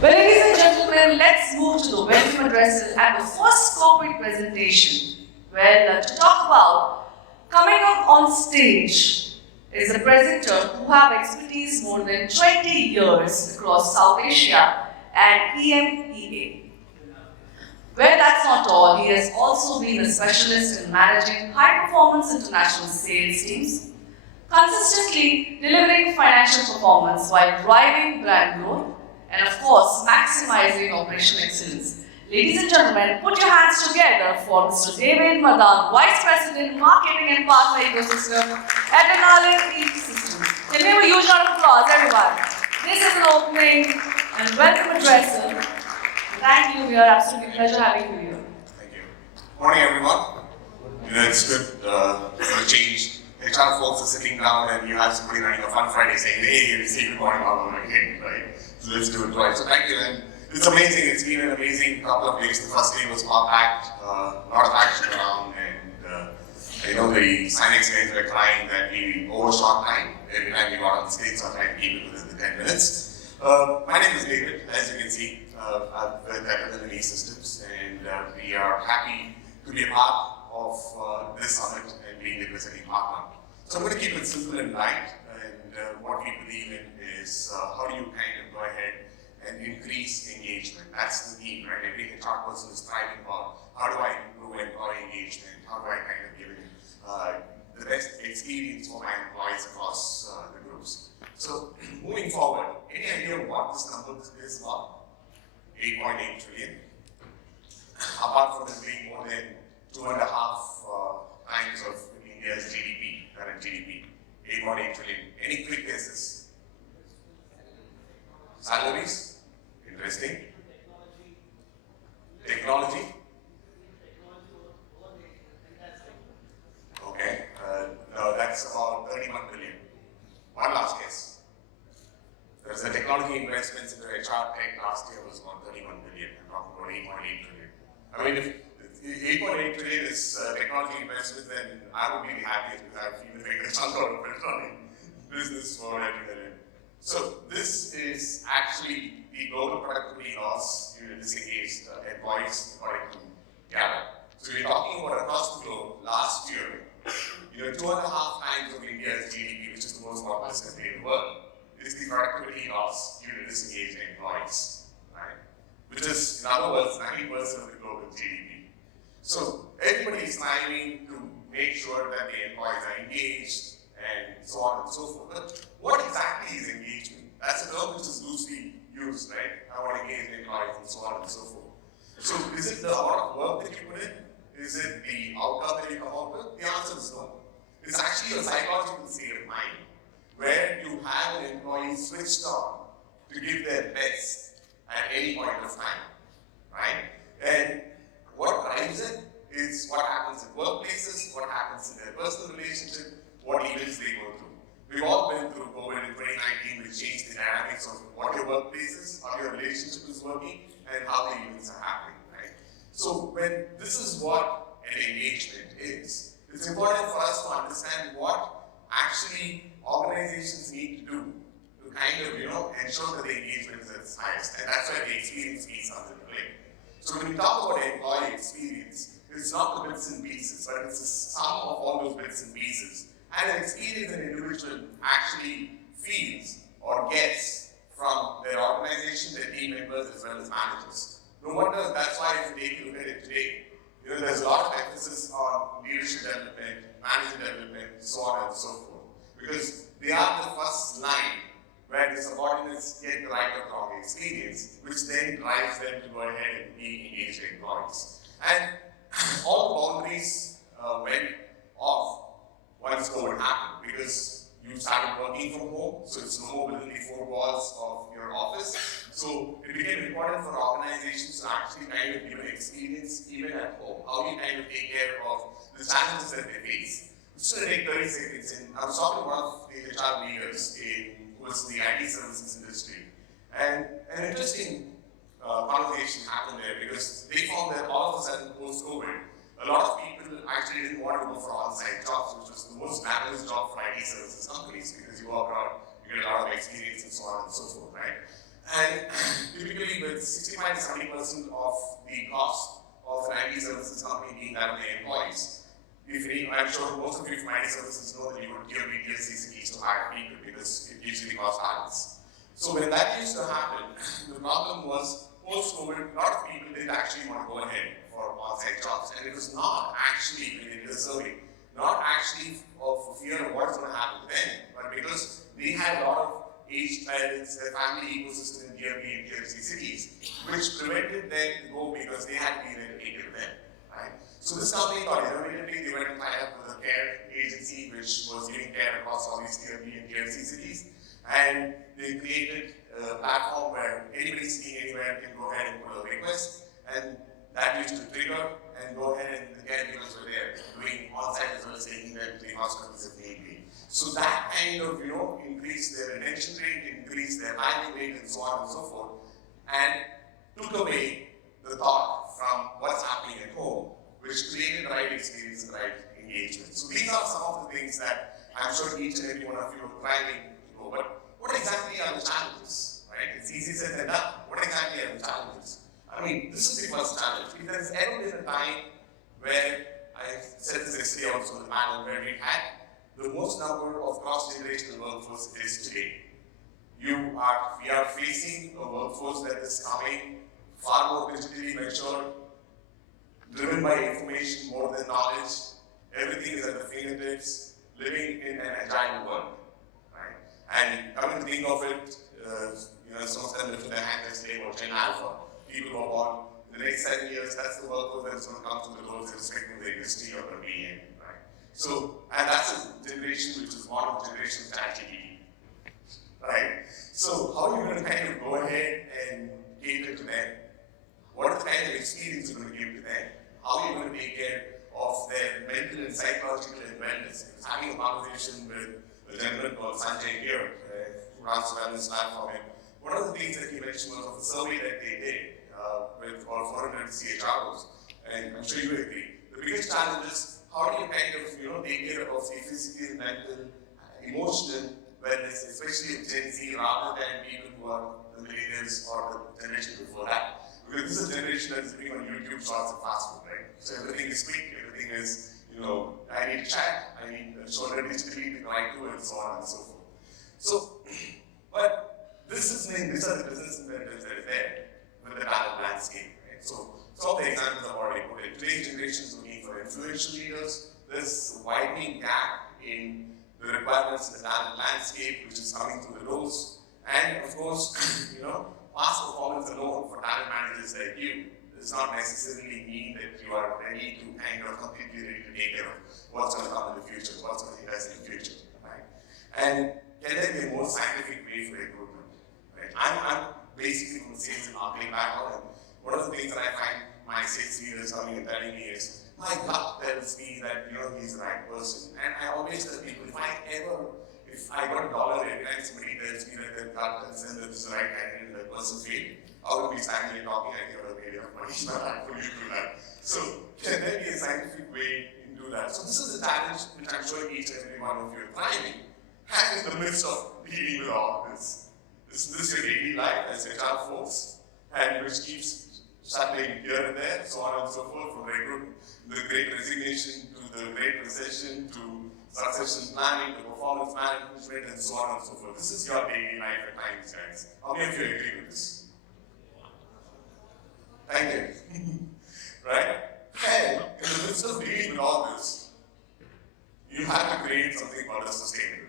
Well, ladies and gentlemen, let's move to the welcome address and the first corporate presentation. Well, to talk about coming up on stage is a presenter who have expertise more than 20 years across South Asia and EMEA. Well, that's not all. He has also been a specialist in managing high-performance international sales teams, consistently delivering financial performance while driving brand growth, and of course, maximizing operational excellence. Ladies and gentlemen, put your hands together for Mr. David Madhan, Vice President, Marketing and Partner Ecosystem, Adrenalin eSystems. Can we have a huge round of applause, everyone? This is an opening and welcome address. Thank you. We are absolutely pleasure having you here. Thank you. Morning, everyone. It's good for a change. HR folks are sitting down and you have somebody running a fun Friday saying, hey, you say good morning all over again, right? So let's do it right. So thank you. And it's amazing. It's been an amazing couple of days. The first day was compact, a lot of action around, and I know the Sinex guys were crying that we overshot time every time we got on the stage, so I tried to keep it within the 10 minutes. My name is David, as you can see. I've worked at Adrenalin eSystems, and we are happy to be a part of this summit and being the presenting partner. So I'm going to keep it simple and light, and what we believe in is how do you kind of go ahead and increase engagement. That's the theme, right? Every HR person is striving about how do I improve employee engagement, how do I kind of give the best experience for my employees across the groups. So moving forward, any idea what this number is about? 8.8 trillion. Apart from this being more than 2.5 times of India's GDP, current GDP, 8.8 trillion. Any quick guesses? Salaries? Interesting. Technology? Okay, no, that's about 31 billion. One last guess. There's the technology investments in the HR tech last year was about 31 billion. I'm talking about 8.8 trillion. I mean, if 8.8 trillion is technology investment, then I would be the happiest because I've even taken a chunk out of electronic business for Adrenalin. So this is actually the global productivity loss due to disengaged employees according to Gallup. So we're talking about across the globe last year, 2.5 times of India's GDP, which is the most populous country in the world, is the productivity loss due to disengaged employees, right? Which is, in other words, 90% of the global GDP. So everybody is striving to make sure that the employees are engaged and so on and so forth. But what exactly is engagement? That's a term which is loosely used, right? I want to engage employees and so on and so forth. So is it the amount of work that you put in? Is it the outcome that you come out with? The answer is no. It's actually a psychological state of mind where you have an employee switched on to give their best at any point of time, right? And what drives it is what happens in workplaces, what happens in their personal relationship, what events they go through. We've all been through COVID in 2019, which changed the dynamics of what your workplace is, how your relationship is working, and how the events are happening, right? So when this is what an engagement is, it's important for us to understand what actually organizations need to do to kind of, ensure that the engagement is at its highest. And that's why the experience piece comes into play. So when we talk about employee experience, it's not the bits and pieces, but it's the sum of all those bits and pieces. And an experience an individual actually feels or gets from their organization, their team members, as well as managers. No wonder that's why if you take a look at it today, there's a lot of emphasis on leadership development, manager development, so on and so forth. Because they are the first line where the subordinates get the right or wrong experience, which then drives them to go ahead and be engaged employees. And all the boundaries went off once COVID happened, because you started working from home, so it's no more within the four walls of your office. So it became important for organizations to actually kind of give an experience even at home. How do you kind of take care of the challenges that they face? I'm just going to take 30 seconds in. I was talking to one of the HR leaders who was in the IT services industry. And an interesting conversation happened there because they found that all of a sudden post-COVID, a lot of people actually didn't want to go for on-site jobs, which was the most glamorous job for IT services companies because you walk around, you get a lot of experience and so on and so forth, right? And typically with 65 to 70% of the cost of an IT services company being that of their employees. I'm sure most of you from IT services know that you would give DSCCs to hire people because it gives you the cost balance. So when that used to happen, the problem was post-COVID, a lot of people didn't actually want to go ahead for on-site jobs, and it was not actually, when they did a survey, not actually for fear of what's going to happen to them, but because they had a lot of aged parents, their family ecosystem in tier B and tier C cities, which prevented them to go because they had to be there to take care of them, right? So this company thought innovatively, they went and tied up with a care agency which was giving care across all these tier B and tier C cities, and they created a platform where anybody sitting anywhere can go ahead and put a request, and that used to trigger and go ahead and the caregivers were there doing on-site as well as taking them to the hospitals if need be. So that kind of, increased their retention rate, increased their hiring rate, and so on and so forth, and took away the thought from what's happening at home, which created the right experience and the right engagement. So these are some of the things that I'm sure each and every one of you are trying to go. But what exactly are the challenges? Right? It's easy said than done. What exactly are the challenges? I mean, this is the first challenge. If there's ever been a time where I said this yesterday also in the panel where we had the most number of cross-generational workforce is today. We are facing a workforce that is coming far more digitally matured, driven by information more than knowledge. Everything is at the fingertips, living in an agile world, right? And coming to think of it, some of them lift their hand and say, well, Gen Alpha, people who are born in the next 7 years, that's the workforce that is going to come to the roles irrespective of the industry or the being in, right? So, and that's a generation which is one of generation strategy, right? So, how are you going to kind of go ahead and cater to them? What are the kind of experience you're going to give to them? How are you going to take care of their mental and psychological wellness? I was having a conversation with a gentleman called Sanjay here, who runs a wellness platform. One of the things that he mentioned was of the survey that they did with all 400 CHROs, and I'm sure you agree. The biggest challenge is how do you kind of take care of the physical, mental, emotional wellness, especially in Gen Z, rather than people who are the millennials or the generation before that. Because this is a generation that is living on YouTube shorts and fast food, right? So everything is quick, everything is, I need to chat, I need to show that digitally, the right to, and so on and so forth. So, but these are the business imperatives that is there with the talent landscape, right? So, some of the examples I've already put in. Today's generation is looking for influential leaders. There's a widening gap in the requirements of the talent landscape, which is coming through the doors. And of course, past performance alone for talent managers like you does not necessarily mean that you are ready to completely ready to take care of what's going to come in the future, what's going to invest in the future, right? And can there be a more scientific way for recruitment? Right? I'm basically from a sales and marketing background, and one of the things that I find my sales leaders coming and telling me is, my gut tells me that he's the right person. And I always tell people, if I got a dollar every time somebody tells me that their gut tells them that this is the right candidate and that person failed, I would be standing here talking like you're a lady of money. It's not right for you to do that. So can there be a scientific way to do that? So this is a challenge which I'm sure each and every one of you are thriving, and in the midst of dealing with all of this. Is this your daily life as HR folks? And which keeps shuttling here and there, so on and so forth, from the great resignation to the great recession to succession planning to performance management and so on and so forth. This is your daily life at times, guys. How many of you agree with this? Thank you. Right? And in the midst of dealing with all this, you have to create something called a sustainability.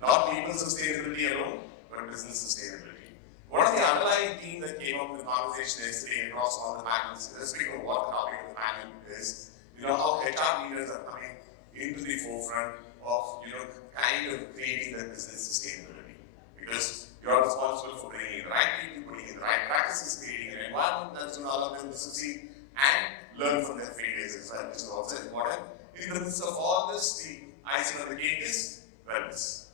Not people sustainability alone, but business sustainability. One of the underlying themes that came up in the conversation yesterday across all the panels, irrespective of what the topic of the panel is, how HR leaders are coming into the forefront of, kind of creating that business sustainability. Because you're responsible for bringing in the right people, putting in the right practices, creating an environment that's going to allow them to succeed and learn from their failures as well, which is also important. In the midst of all this, the icing on the cake is wellness.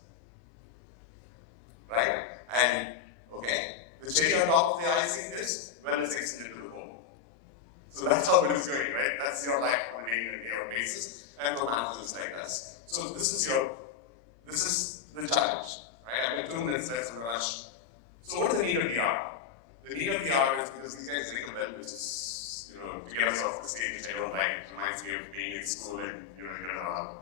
Right? And the cherry on top of the icing is wellness extended to the home. So that's how it is going, right? That's your life on a day-to-day basis, and for managers like us. So this is the challenge, right? I mean, 2 minutes left in the rush. So what is the need of DR? The need of the hour is because these guys ring a bell, which is, to get us off the stage, which I don't like. It reminds me of being in school and, you're around.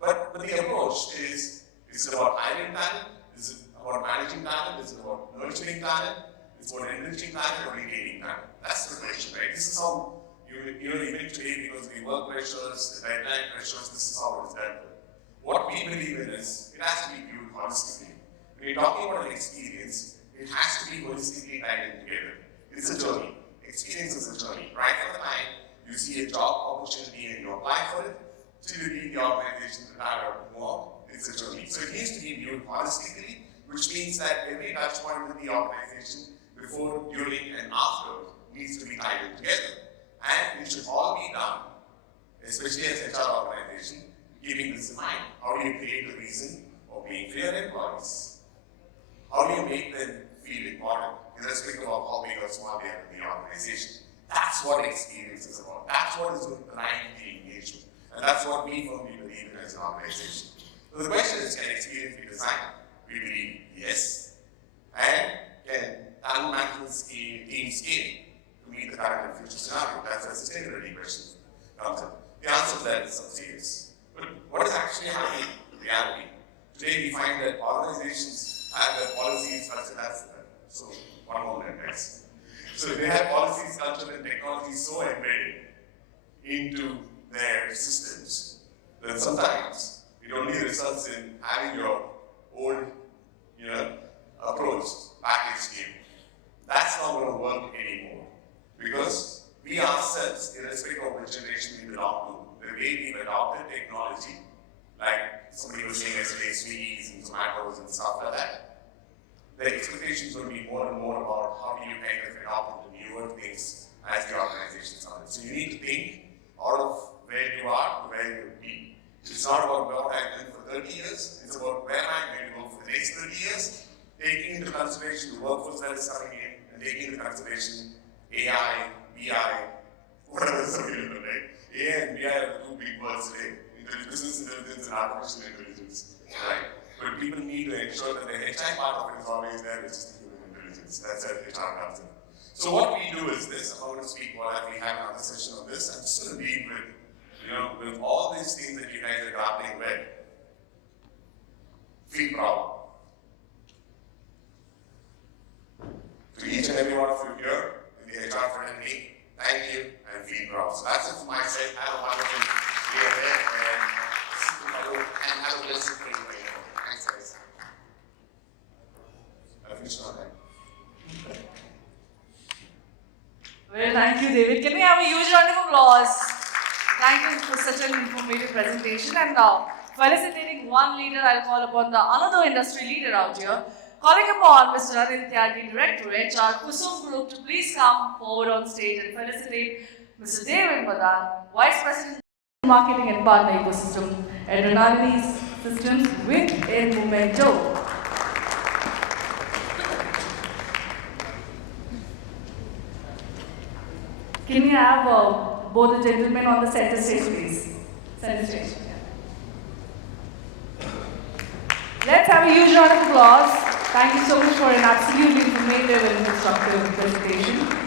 But the approach is it about hiring talent? Is it about managing talent? Is it about nurturing talent? It's about enriching talent or retaining talent? That's the question, right? This is how even today, because the work pressures, the deadline pressures, this is how it's done. What we believe in is it has to be viewed holistically. When you're talking about an experience, it has to be holistically tied in together. It's a journey. Experience is a journey. Right from the time you see a job opportunity and you apply for it, till you leave the organization to retire or move on, it's a journey. So it needs to be viewed holistically, which means that every touch point with the organization, before, during, and after, needs to be tied in together. And it should all be done, especially as an HR organization, keeping this in mind. How do you create a reason of being fair employees? How do you make them feel important, irrespective of how big or small they are in the organization? That's what experience is about. That's what is going to drive the engagement. And that's what we firmly believe in as an organization. So the question is, can experience be designed? We believe yes. And can talent management team scale to meet the current and future scenario? That's a sustainability question comes in. The answer to that is some serious. But what is actually happening in reality? Today we find that organizations have their policies, culture, so one moment, guys. So they have policies, culture, and technology so embedded into their systems that sometimes it only results in having your old, approach packaged in. That's not going to work anymore because we ourselves, irrespective of which generation we belong to, the way we've adopted technology, like somebody was saying yesterday, Swiggies and Zomatos and stuff like that, the expectations will be more and more about how do you kind of adopt into newer things as the organizations are. So you need to think out of where you are to where you'll be. It's not about what I've done for 30 years, it's about where I'm going to go for the next 30 years, taking into consideration the workforce that is coming in, and taking into consideration AI, BI, whatever is available, right? AI and BI are the two big words today. Business intelligence and artificial intelligence, right? But people need to ensure that the HI part of it is always there, which is the human intelligence. That's where HR comes in. So what we do is this. I'm going to speak while we have another session on this. I'm just going to deal with, with all these things that you guys are grappling with. Feel proud. To each and every one of you here in the HR fraternity, thank you and feel proud. So that's it from my side. Have a wonderful day ahead and have a blessed day. Thanks, guys. I finished on time. Well, thank you, David. Can we have a huge round of applause? Thank you for such an informative presentation. And now, felicitating one leader, I'll call upon the another industry leader out here. Calling upon Mr. Lalit, Director, HR, Kusum Group, to please come forward on stage and felicitate Mr. David Madhan, Vice President, Marketing and Partner Ecosystem, Adrenalin eSystems Ltd in Mumbai. Can we have both the gentlemen on the center stage, please? Center stage. Let's have a huge round of applause. Thank you so much for an absolutely informative and instructive presentation.